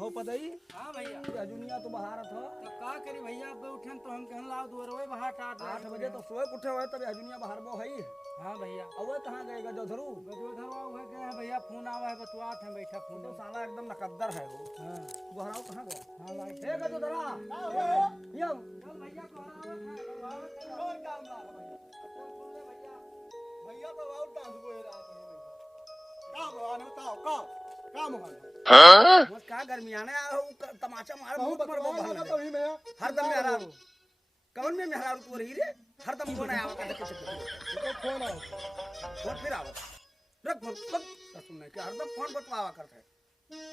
हो पदई हाँ भैया अजुनिया तो बाहर था तो का करी भैया अब उठन तो हम कहन लाओ दुआर वही बाहर 8 बजे तो सोए उठे हुए तब अजुनिया बाहर बो है। हाँ भैया अब वो कहाँ गए गजोधरू गजोधरवा हुए गए हैं भैया फोन आवा है बतुआत है बैठा फोन तो साला एकदम नकद्दर है वो। हाँ गोहराव कहाँ गया? हाँ लाइट हे गजोधरा यो चल भैया को आवत है कोई काम ना है भैया। भैया तो और डांस को है रात में का भगवान बताओ का भगवान बस का गर्मियाने आ हो तमाचा मार बहुत बहुत मरबो बकवास लगा भाग तभी मैं हर दम मेहरा कौन में मेहरा तू रही रे हर दम फोन आया का देखे तो फोन आओ फोन फिर आवत रख फोन बक सुनने के हर दम फोन बतवावा करता है।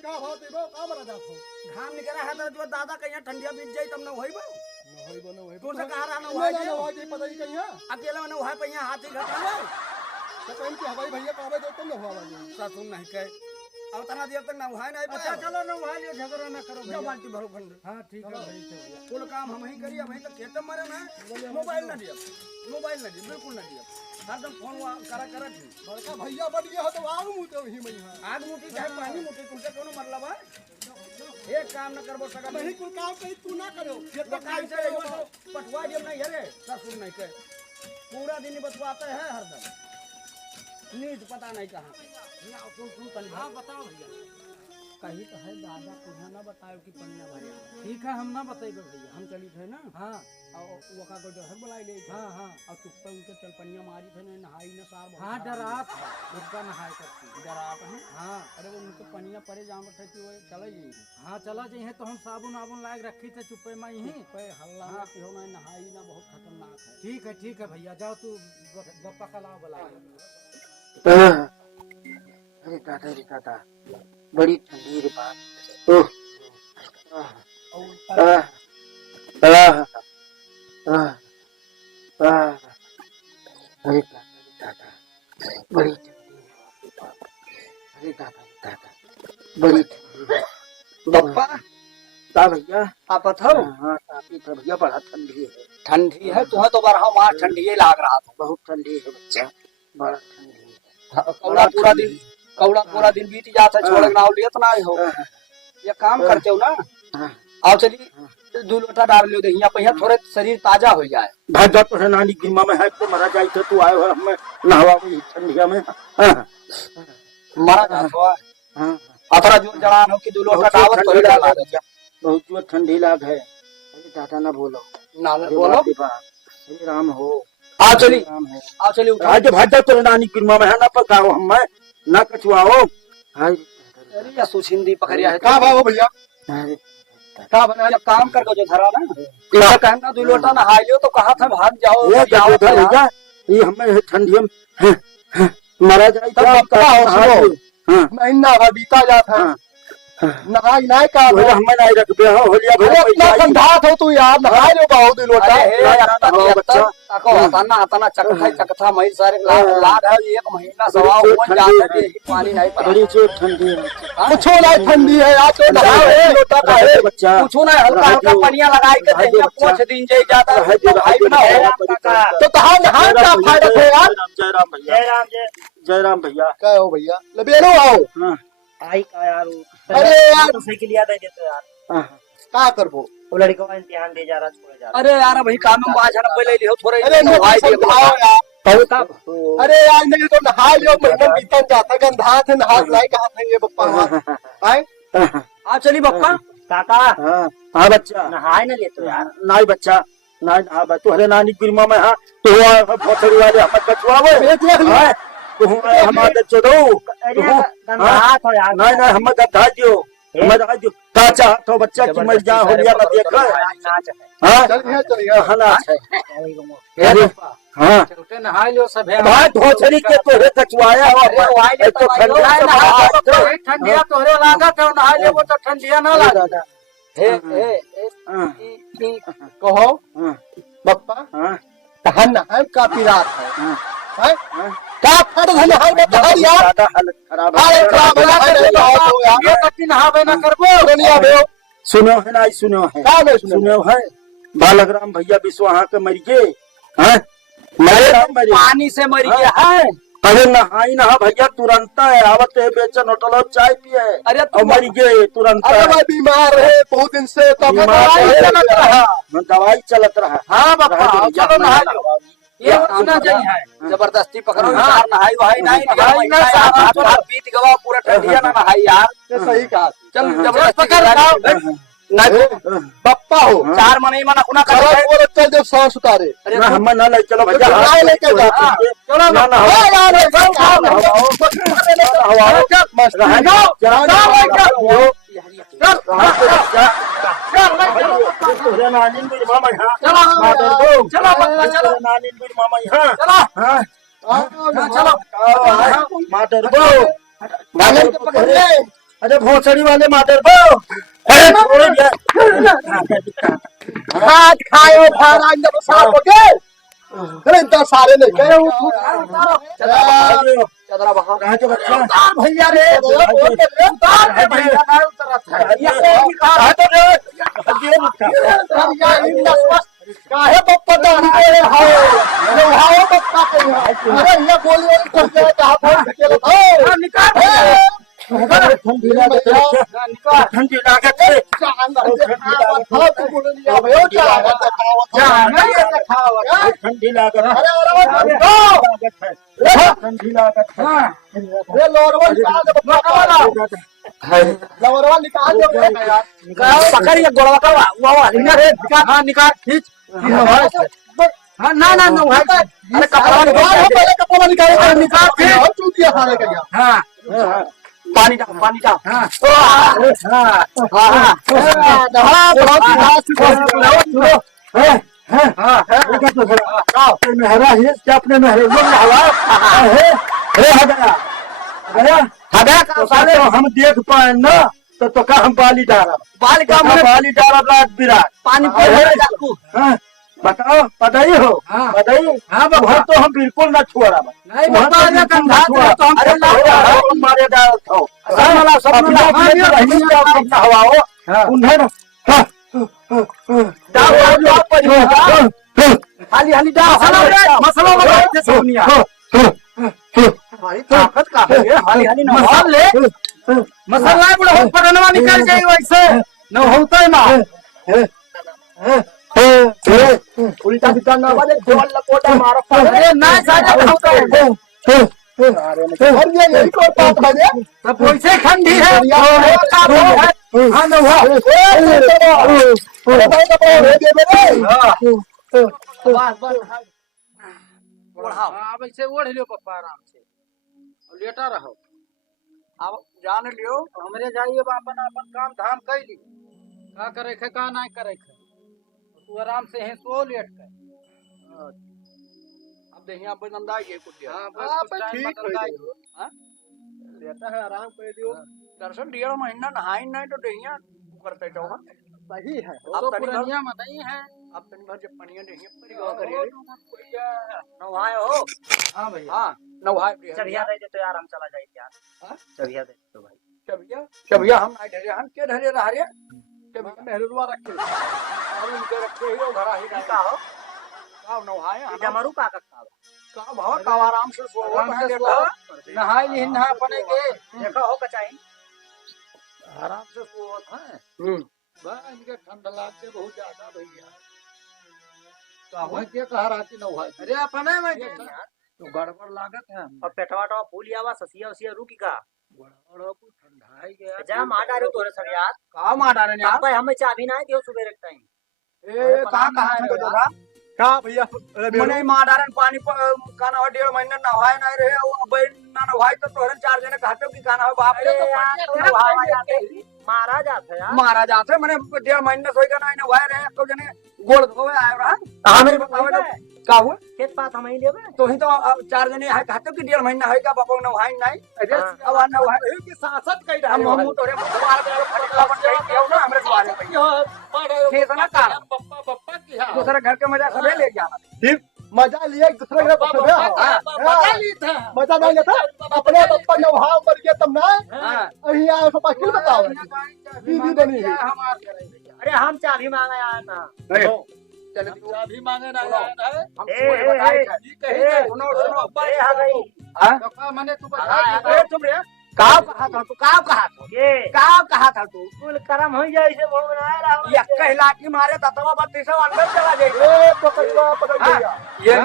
का भाव देबो का बरा जात हो घाम निकला है तो जो दादा कहीं ठंडिया बीत जाई तब न होई बा न होई बनो होई तू से कहां रहना हुआ हुआ ना होई पता ही कहिया अकेला में हुआ पे यहाँ हाथी घटा तो कहीं के हवाई भैया कावे दो तुम न हुआ वाली सा सुन नहीं कहे अब तना देर तक ना हुआ नहीं अच्छा चलो ना वहाँ लियो झगड़ा ना करो जब भैया बाल्टी भरो खंड हाँ ठीक है भाई चलिए कुल काम हम ही करिए वहीं तक खेत में मरे ना मोबाइल ना दिया बिल्कुल ना दिया हरदम फोन करा करा थी बड़का भैया बढ़ गया हो तो आग मुंह तो ही मैं हां आग मुठी चाहे पानी मुठी तुमसे कौन मतलब है एक काम न करबो सका नहीं कुल काम कहीं तू ना करो खेत तो काम से पटवा जब नहीं है रे ससुर नहीं के पूरा दिन बतवाते हैं हरदम नींद पता नहीं कहाँ सुन हाँ बताओ भैया कहीं तो है दादा तुझे ना बताओ कि पन्ना भरिया ठीक है हम ना बताइए भैया हम चली थे ना हाँ और वो का को जो है बुलाई ले हाँ हाँ और चुप्पे उनके चल पनिया मारी थे ना नहाई न सार हाँ डरात है उसका नहाए करती डरात हैं। हाँ अरे वो उनके पनिया परे जाम थे कि वो चले गई हाँ चला जाइए तो हम साबुन आबुन लायक रखी थे चुप्पे में यहीं पे हल्ला ना कि हो ना नहाई ना बहुत खतरनाक है। ठीक है भैया जाओ तू बप्पा का लाओ बुला अरे दादा बड़ी ठंडी रे बात ओह अरे दादा बड़ी ठंडी अरे दादा बड़ी ठंडी बप्पा का भैया आप बताओ हाँ काफी तो भैया बड़ा ठंडी है ठंडी है तुम्हें तो बारह माह ठंडी ही लाग रहा था बहुत ठंडी है बच्चा बड़ा ठंडी है कौड़ा पूरा दिन बीत जाता है छोड़ ना लिया तो ना हो ये काम करते हो ना हाँ आओ चलिए 2 लोटा डाल लियो दहिया पहिया थोड़े शरीर ताजा हो जाए भागा तो है नानी गिरमा में है तो मरा जाए तो आए हो हमें नहवा हुई ठंडिया में हाँ मारा जाता है हाँ अथरा जोर जड़ान हो कि 2 लोटा डावत तो डाला बहुत जो ठंडी लाग है अरे दादा ना बोलो ना बोलो अरे राम हो आओ चलिए राम है आओ चलिए उठा आज भागा तो नानी गिरमा में है ना पकाओ हमें ना कछुआओ हाय अरे या सुछिंदी पकड़िया है का भाव भैया अरे का बना जब काम करके जो धरा ना ये कहना 2 लोटा नहा लियो तो कहा था भाग जाओ ये जाओ भैया ये हमें ठंडिया में मरा जाए तब बप्पा हो सुनो हाँ महीना भर बीता जाता है नहाई नहीं का बोले हमें नहीं रख दे हो होलिया अरे भरे अपना संधात हो तू यार नहाई लो बहुत दिन लोटा ताना चकथा मई सारे लाड है 1 महीना सवा हो जाता है पानी नहीं पड़ा बड़ी जोर ठंडी है कुछ नहीं ठंडी है आज तो नहाओ लोटा का है बच्चा कुछ ना हल्का हल्का पनिया लगाई के दहिया कुछ दिन जाई जाता है तो भाई बना हो तो कहां नहाए का फायदा है यार जय राम भैया जय राम भैया क्या हो भैया लबेलो आओ हाँ आई का यार अरे यार साइकिल याद है देते यार हाँ का करबो वो लड़का का इम्तिहान दे जा रहा छोड़े जा रहा अरे यार भाई काम में बाज ना पहले लियो थोड़े अरे भाई समझाओ यार पहुंचा अरे यार नहीं तो नहा लियो महीना बीतन जाता गंधा थे नहा नहीं कहा था ये बप्पा आए आप चली बप्पा काका हाँ हाँ बच्चा नहाए ना ले तो यार नहीं बच्चा नहीं हाँ बच्चा तुम्हारे नानी गिरमा में हाँ तो भोसड़ी वाले हमें कछुआवे देख लो तो हमारे चलो अरे गंदा तो यार नहीं नहीं हमें गधा दियो हमें गधा दियो काचा तो बच्चा की मर जा होलिया ना देख नाच है हाँ चलिए हला है हे बप्पा हाँ चलते नहा लियो सब है भाई भोसड़ी के तो है कछुआया तो ठंडिया तोहरे लागत है नहा ले वो तो ठंडिया ना लागत हे कहो बप्पा हाँ कहा नहाए का पिरात है हाँ का फट नहाए में तहर यार ज्यादा हालत खराब अरे है खराब हो यार ये कट्टी नहावे ना करबो दुनिया में सुनो है ना सुनो है का नहीं सुनो सुनो है बालकराम भैया विश्व वहाँ के मर गए हैं मरे राम मरे पानी से मर गया है अरे नहाई नहा भैया तुरंत है आवत है बेचन होटल चाय पिए अरे और मर गए तुरंत। अरे भाई बीमार है बहुत दिन से, तब दवाई चलत रहा, दवाई चलत रहा। हाँ बापा चलो नहा लो। ये हाँ, सुना चाहिए है जबरदस्ती पकड़ो हाँ। यार, नहाई वहाई नहीं नहाई ना, साहब, हाथ बीत गवा पूरा ठंडिया ना नहाई यार। सही कहा। चल हाँ। जबरदस्ती पकड़ पकड़ नहीं पप्पा हो, हाँ। 4 महीने में खुना कर खराब बोले चल जब सांस उतारे। अरे ना हम ना ले चलो भैया तो हाथ लेके लेके जाते जाते हैं। चलो ना ना हाँ यार, अरे भोसड़ी वाले मादर बो हाथ खाए भारा जब साफ हो गए। अरे इतना सारे नहीं गए चदरा बहा कहाँ के बच्चा भैया रे भैया ना उतरत है काहे पप्पा दाढ़ी पे हाओ हाओ पप्पा पे अरे ये गोली वाली कर दे कहां फोन खेल ओ निकाल ठंडी लागत है ठंडी लागत है ठंडी लागत है ठंडी लागत ये लोरवा निकाल दे यार पकड़ ये गोलवा का वाह निकाल रे हां निकाल खींच हां ना ना ना अरे कपड़ा निकाल पहले कपड़ा निकाल निकाल फिर चूतिया सारे का हां पानी डाल हां मेहरा है क्या अपने मेहरे हम देख पाए ना तो का हम बाली डाला बाली डाला विराट पानी पर बताओ पताई हो बताइए हाँ वहाँ तो हम बिल्कुल ना छोड़ा नहीं तो हम हमारे हाली हाली हमारी ताकत का है हाली हाली नहाल ले मसाला बड़ा हो पड़नवा निकल जाए वैसे न होता है ना उल्टा सीधा ना वाले गोल लकोटा मारो अरे ना साजा होता है और ये यही को बात है सब वैसे ठंडी है हां ना बस बढ़ाओ अब ऐसे ओढ़ लियो पप्पा आराम से और लेटा रहो अब जान लियो हमरे जाइए अपन अपन काम धाम कर ली का करे खे का नहीं करे खे तू आराम से है सो लेट कर अब दहिया बंदा ये कुछ हां बस ठीक हो हां लेता है आराम कर दियो दर्शन 1.5 महीना नहाई नहीं तो दहिया करते तो सही है अब पुरानिया में नहीं है अब तन भर जब पनिया नहीं परिवा करिए नहाए हो हां भैया हां नहाए चढ़िया दे दे तो यार हम चला जाए यार हां चढ़िया दे तो भाई चबिया हम नहीं ढरे हम के ढरे रह रे चबिया मेहरुआ रखे और उनके रखे ही घर ही नहीं का हो का नहाए हम जमरू का का भाव का आराम से सो नहाई ली नहा अपने के देखो हो कचाई आराम से सोत है बा इनके ठंड लागते बहुत ज्यादा भैया का हो के कह रहा कि नहाई अरे अपने में तो गड़बड़ लागत है और पेटवा टवा फूल आवा ससिया उसिया रुकी का गड़बड़ को ठंडा ही गया जा मार डालो तोरे सर यार का मार डाले यार भाई हमें चाबी ना दियो सुबह रख टाइम ए कहां है दादा का भैया मने माडारन पानी काना 1.5 महीना नहाए नहीं रहे अब ना नहाए तो तोरन 4 जने कहते कि काना बाप रे तो मारा जाता यार मारा जाते मने 1.5 महीना सोई का नहीं नहाए रहे तो जने गोड़ धोवे आए रहा मेरे बतावे का हुआ खेत पास हम ही लेबे तो ही तो 4 जने है कहते कि 1.5 महीना है का बापा नहाए नहीं अरे अब नहाए की सासत कई रहा हम तोरे सवाल फटला बन गई क्यों ना हमरे सवाल है खेत ना का पप्पा की हां दूसरा घर के मजा सबे ले जाना ठीक मजा लिया एक दूसरे के बस मजा ली था मजा नहीं लेता अपने पप्पा ने वहां मर गया तुम ना हां अही आए पापा क्यों बताओ बीवी बनी हमार करे अरे हम चाबी मांगा यार ना चल चाबी मांगे ना आया है ए, ए, ये कही गए सुनो सुनो ए आ गई तो का माने तू बता अरे चुप रे काव कहा था तू काव कहा था ये काव कहा था तू कुल करम हो जाए इसे बोल बनाए रहा ये कहला की मारे ततवा 32 अंदर चला जाए ए पकड़वा पकड़ लिया ये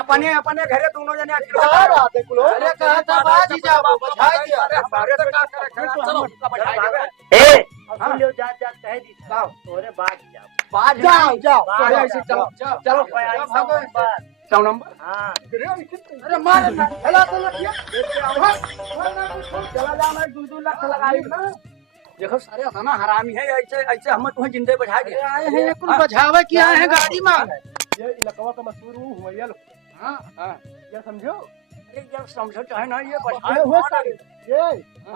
अपने अपने घरे दोनों जने आ रहा थे कुलो अरे कहा था बाजी जाओ बधाई दिया हमारे तो का करे चलो उसका बधाई देवे ए सुन लियो जा जा कह दी काव तोरे बाज जाओ जाओ अरे ऐसे चलो चलो 100 नंबर हां अरे मार ना चला चला किया चला जा मैं 2 लाख लगाई ना देखो सारे थाना हरामी है ऐसे ऐसे हम तुम्हें जिंदे बैठा के आए हैं ये कुल बझावे की आए हैं गाड़ी में ये इलाका का मशहूर हुमैया हां हां ये समझो अरे जब समझो चाहे ना ये अरे हो सारे ये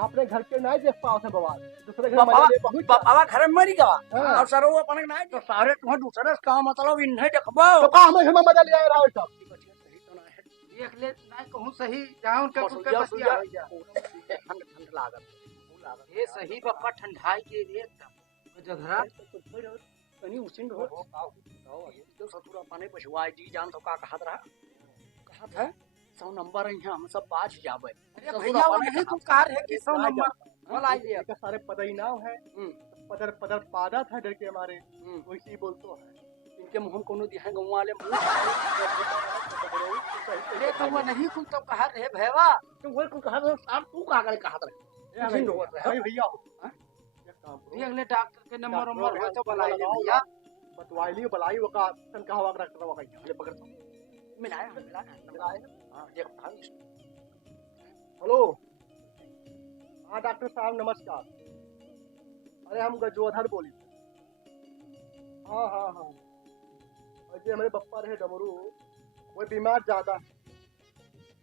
आपने घर के नहीं देख पाओ थे बवाल दूसरे घर मजा ले पहुंच बाबा घर में मरी गवा हाँ। और सर वो अपन नहीं तो सारे तुम्हें दूसरे का मतलब इन नहीं देखबो तो का हमें मजा ले आए रहा सब देख ले ना कहूं सही जाऊं उनके कुल के बसिया हो जा ठंड ठंड लागत ये सही बप्पा ठंडाई के लिए एकदम जधरा कनी उसिन हो तो ससुरा पानी पछुआई जी जान तो का कहा था 100 नंबर यहाँ हम सब बाज जावे अरे भैया वही तो कार है कि 100 नंबर बोला ये का सारे पदई नाम है पदर पदर पादा था डर के हमारे वैसे ही बोलतो है इनके मुंह कोनो दिहा गांव वाले अरे तो वो नहीं कुल तो कहा रे भैया तुम वो को कहा साहब तू का करे कहा था भाई भैया एक काम करो ये अगले डॉक्टर के नंबर है तो बुलाई ले भैया बतवाइली बलाई वो का तन का हवा डॉक्टर वका अरे पकड़ मिलाया हां देख भाई हेलो हाँ डॉक्टर साहब नमस्कार अरे हम गजोधर बोली हाँ हाँ हाँ अजय हमारे बप्पा रहे डमरू वो बीमार ज्यादा है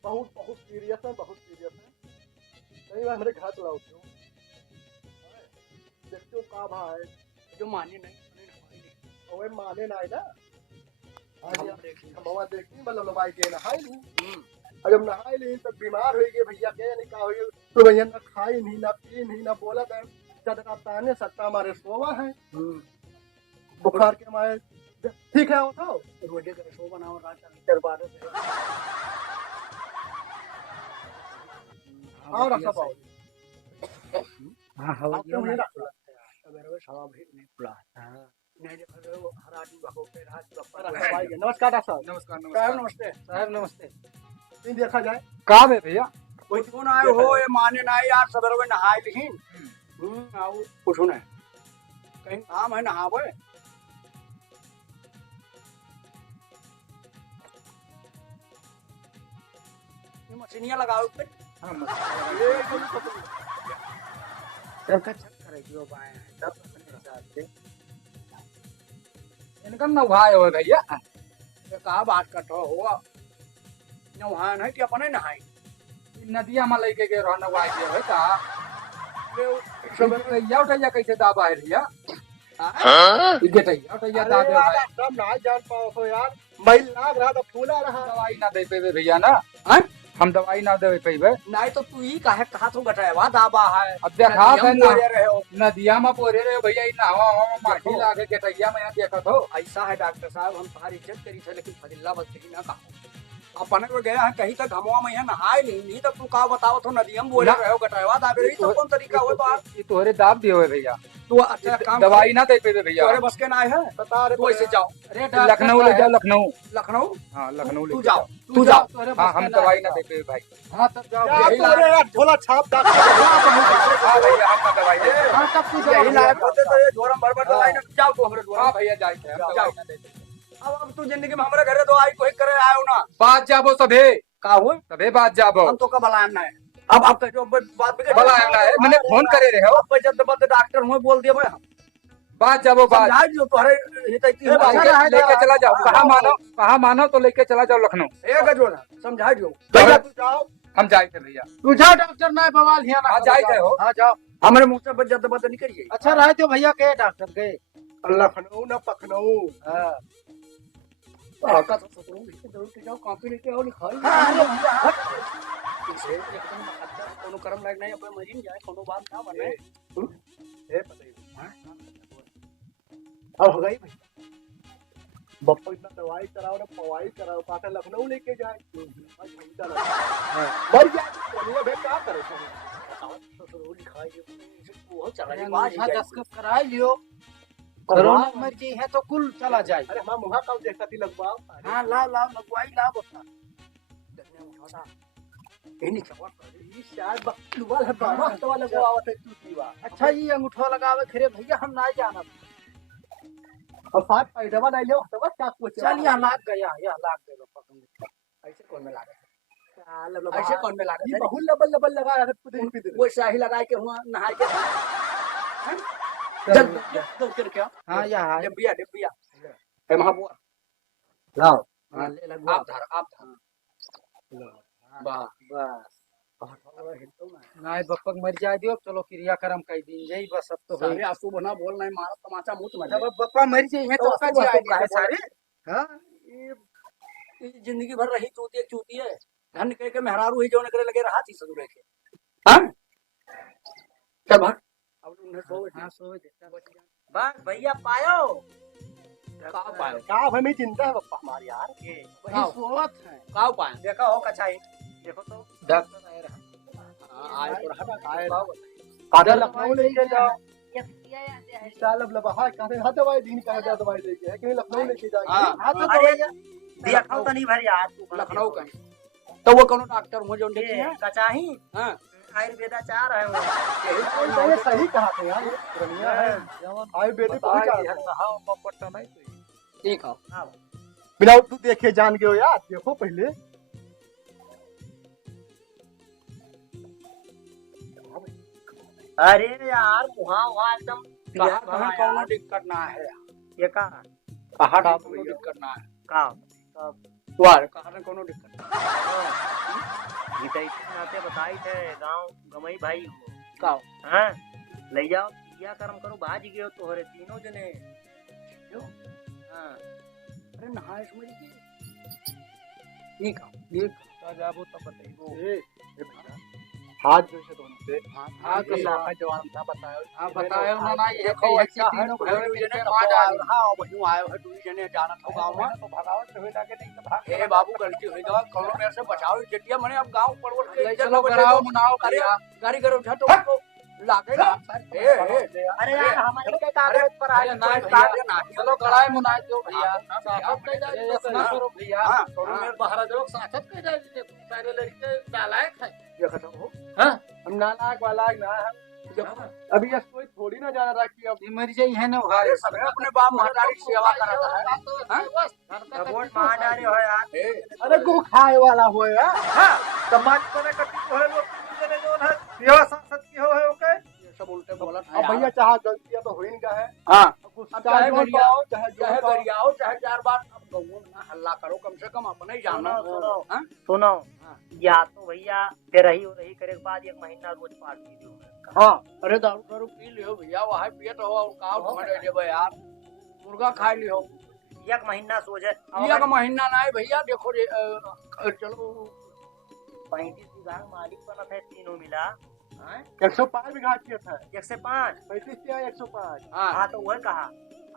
बहुत बहुत सीरियस है नहीं हमारे घर चलाओ क्यों देखते हो का भाई जो माने नहीं ओए माने ना ना हम देखी मतलब लबाई के नहाई ली और जब नहाई ली तब बीमार हो गए भैया के नहीं का हुई तो भैया ना खाई नहीं ना पी नहीं ना बोला था चदरा ताने सट्टा हमारे सोवा है बुखार के हमारे ठीक है उठाओ रोजे का शो बनाओ रात दरबार हाँ रखा पाओ हां हवा आपको नहीं रखा अगर वो सवा भी नहीं खुला नहीं देखो वो हराजी बाबू पे रात नमस्कार डॉक्टर साहब नमस्कार नमस्ते साहब नमस्ते नहीं देखा जाए कहां है भैया कोई कौन आए हो ये माने ना यार सवेरे में नहाए लेकिन आओ कुछ ना कहीं काम है नहावे ये मशीनियां लगाओ पे हां ये चल करे जो बाएं सब अपने हिसाब से इनका नवाए हो भैया ये कहा बात करते हो नहान है कि अपने नहाए नदिया में लेके के रहना वाई के है का सब या उठैया कैसे दाबा है भैया हां गेटैया उठैया दाबे भाई सब ना जान पाओ तो यार महिल लाग रहा था फूला रहा दवाई ना दे पेबे भैया ना हैं हम दवाई ना दे पेबे नहीं तो तू ही काहे कहा तो गटावा दाबा है अब देखा है ना रहे हो नदिया में पोरे रहे भैया इ नहावा में माटी लागे गेटैया में देखा तो ऐसा है डॉक्टर साहब हम तुम्हारी इज्जत करी थे लेकिन फजिल्ला बस कहीं ना कहा अपने को गया है कहीं तक घमवा में यहाँ नहाए नहीं तब तू का बताओ तो नदी हम बोले रहे हो गटावा दाबे रही तो कौन तरीका हो तो आप ये तोरे दाब दिए हुए भैया तू अच्छा काम दवाई ना दे पेबे भैया तोरे बस के ना है बता रहे तू ऐसे जाओ अरे लखनऊ ले जा लखनऊ लखनऊ हां लखनऊ तू ले जाओ तू जाओ हां हम दवाई ना दे पेबे भाई हां तब जाओ यार यही तोरे यार झोला छाप डॉक्टर हां भैया हम दवाई दे हां तब तू यही लायक होते तो ये झोरम भर दवाई ना जाओ तो हमरे हां भैया जाए थे हम दवाई ना दे अब तू जिंदगी में हमारे घरे तो आई कोई करे आयो ना बात जाबो सबे का हो सबे बात जाबो हम तो का बलायम ना है अब जो बात बलायम ना है मैंने फोन करे रहे हो अब जब डॉक्टर हुए बोल दिया भाई बात जाबो बात समझा दियो तुम्हारे हितैती है लेके चला जाओ कहाँ मानो तो लेके चला जाओ लखनऊ एक जोड़ा समझा दियो भैया तू जाओ हम जाए थे भैया तू जाओ डॉक्टर ना बवाल हिया ना हाँ जाए थे हो हाँ जाओ हमारे मुंह से बज्जत बात नहीं करिए अच्छा रहे तो भैया के डॉक्टर के लखनऊ ना पखनऊ का तो ससुरों में जरूर के जाओ कॉपी लेके आओ लिखाई इसे एकदम मुकद्दर कोनो कर्म लायक नहीं अपन मरीन जाए कोनो बात ना बने ए बताइए अब हो गई बप्पा इतना दवाई कराओ ना पवाई कराओ पाता लखनऊ लेके जाए आज घंटा लगा मर जाए तो बे क्या करे रोज खाए वो चला अंगूठा दस्तखत करा लियो, कोरोना मर जी है तो कुल चला जाए। अरे हम मुहा कब देखा थी लगवाओ हाँ लाओ लाओ लगवाई लाओ बता। शायद बक्लुआ है बाबा तो लगवाओ थे तू दीवा अच्छा ये अंगूठा लगावे खरे भैया हम ना जाना। और साथ पैदवा नहीं ले सब क्या कुछ चल यहाँ लाग गया, यहाँ लाग गया पकड़। ऐसे कौन में लागे ऐसे कौन में लागे ये बहुत लबल लबल लगा रहा है दिन पे दिन वो शाही लगा के हुआ नहा के जल कर क्या हाँ यहाँ डिब्बिया डिब्बिया ए महाबुआ लाओ। हाँ ले लगवा आप धर वाह बस नहीं बप्पक मर जाए दियो, चलो क्रियाक्रम कई दिन यही बस अब तो सारे आंसू बना बोल नहीं मारा तमाचा मुंह में जब बप्पा मर जाए है तो का जाए सारे। हाँ ये जिंदगी भर रही चूती है धन कह के मेहरारू ही जो करे लगे रहा थी सदुरे के हां चल भाग अब उन्हें सो हाँ सो देता बस भैया पायो का पाए का हमें चिंता है बप्पा हमारी यार वही सोवत है। का पाए देखा हो कचाई देखो तो डॉक्टर आए रहा आए तो रहा आए कादर लखनऊ लेके जाओ साल अब लबहा कहते हां दवाई दिन का जा दवाई लेके है कि लखनऊ लेके जाएंगे हां हाँ तो अरे भैया देखा तो नहीं भर यार तू लखनऊ का तो वो कौन डॉक्टर मुझे उनके ये कचाही हां आयुर्वेदाचार है वो तो ये सही कहा थे यार पुरानिया है आयुर्वेदिक पहुंच आ हाँ पट्टा नहीं तो ठीक है बिना तू देखे जान गए हो यार देखो पहले अरे यार वहाँ वहाँ एकदम कहाँ कहाँ कौन दिक्कत ना है ये का कहाँ कौन दिक्कत ना है का वार कहाँ कौन दिक्कत ये तो इतने नाते बताई थे गांव गमई भाई का हाँ ले जाओ क्या कर्म करो बाज गए हो तोहरे तीनों जने हाँ अरे नहाए समझ ठीक है ये जाबो तो बताइबो। ए भैया हाथ जो से दोनों से हाँ के लाखा जवान था बताओ हाँ बतायो ना ना ये देखो कई अच्छा तीनों भाई भाई जने मिलके कमाल मार आ रहा है वही आए है दूसरे जने जाना था गांव में तो भगावत हो जाके नहीं तो भाग ए बाबू गलती हो गई कौन मेरे से बचाओ जटिया मने अब गांव पड़वल के ले चलो कराओ मनाओ अरे भैया। गाड़ी करो उठा तो उसको लागेगा ए अरे यार हमारे के कागज पर आए ना भैया चलो गड़ाई मुनाई दो भैया साखत कह जाए ये ना करो भैया हां करो मेरे बाहर जाओ साखत कह जाए सारे लड़के नालायक है। ये खत्म हो हाँ हम नालायक वाला ना हम अभी ये कोई थोड़ी ना जाना रहा कि अब ये मर जाई है ना भाई सब अपने बाप महतारी सेवा करता है वोट मार डाले हो यार ए अरे गो खाए वाला हो यार समाज बने कटी तो है लोग जने जो है सेवा संसद की हो है ओके ये सब उल्टे बोलत है अब भैया चाहे गलतियां तो हो ही का है हां चाहे चाहे जोड़ गरिया पाओ चाहे जोड़ चाहे पाओ गरियाओ चाहे चार बार अब गऊ ना हल्ला करो कम से कम अपने ही जानो सुनो हां सुनो या तो भैया फिर रही हो रही करे के बाद एक महीना रोज पार्टी दो हां अरे दारू दारू पी लियो भैया वहां पियत हो और का ढूंढ लेबे यार मुर्गा खा लियो एक महीना सोचे एक महीना ना है भैया देखो रे चलो 35 बीघा मालिक बना था तीनों मिला 105 बीघा किया था 105 35 या 105 हां हाँ तो वह कहा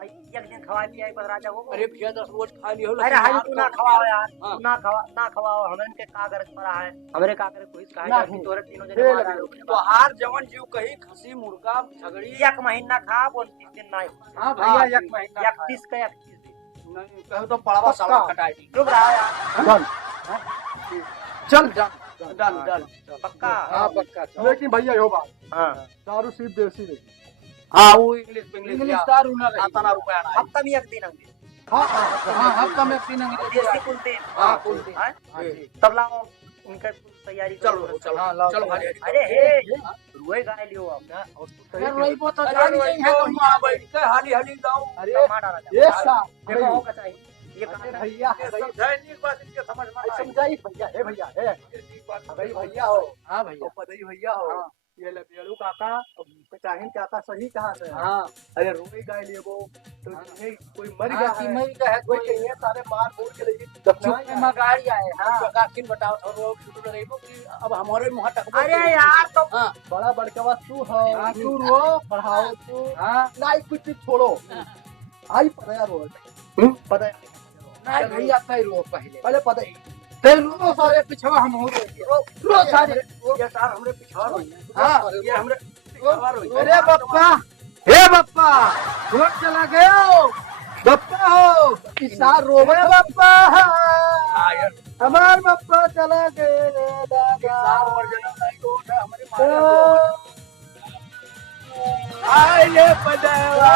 एक दिन खवा पिया पर राजा हो अरे भैया 10 रोज खा लियो अरे हाल तू ना खवाओ यार हाँ। तू ना खवाओ हमन के कागज पड़ा है हमरे कागज कोई कहा नहीं। है तोरे तीनों जने खेल मार है। डालो तो हार जवन जीव कही खसी मुर्गा झगड़ी एक महीना खा बोल 30 दिन ना हाँ भैया एक महीना 31 का 31 दिन नहीं कहो तो पड़वा साला कटाई दी रुक रहा यार चल चल डन डन पक्का हाँ पक्का लेकिन भैया यो बात हाँ दारू सिर्फ देसी नहीं हां वो इंग्लिश इंग्लिश दारू ना रही आता ना रुपया ना हफ्ता में एक दिन अंगे हाँ हाँ हफ्ता में 3 अंग्रेजी देसी कुल दिन हां कुल दिन हाँ? हाँ जी तब लाओ उनका तैयारी करो। चलो चलो हाँ, लाओ, चलो लाओ। भाई अरे हे रुए गाय लियो आप यार वही वो तो अरे जान वही जाई है तो तो वहाँ बैठ के हाली हाली जाओ अरे टमाटर डाला जाए। एक साथ देखो हो कचाई ये अरे कहा भैया समझाइए बात इनके समझ में आई समझाई भैया हे भैया हे अरे भैया हो हाँ भैया पदई भैया हो ये लबियलू काका चाहिन काका सही कहा से हाँ अरे रोई गाय लिए वो तो ये कोई मर हाँ, गया कि है मर गया है कोई कोई कहीं सारे मार मूर के लेके चुप में दफनाया मगाड़ी आए हाँ काकिन बताओ और वो शुरू रहेगो कि अब हमारे मुंह तक अरे यार तो हां बड़ा बड़का तू हो हाँ, तू रो बढ़ाओ तू हाँ नहीं कुछ छोड़ो आई पता यार रो पता नहीं भैया तैरो पहले पहले पता ही तैरो सारे पिछवा हम हो रो सारे ये सार हमरे पिछवाड़ होई हाँ ये हमरे पिछवाड़ होई अरे बप्पा हे बप्पा रोड चला गया बप्पा हो किसान रोवे बप्पा हां यार हमार बप्पा चला गए रे दादा सार वर्जन नहीं तो हमरे मारे आए ये बदवा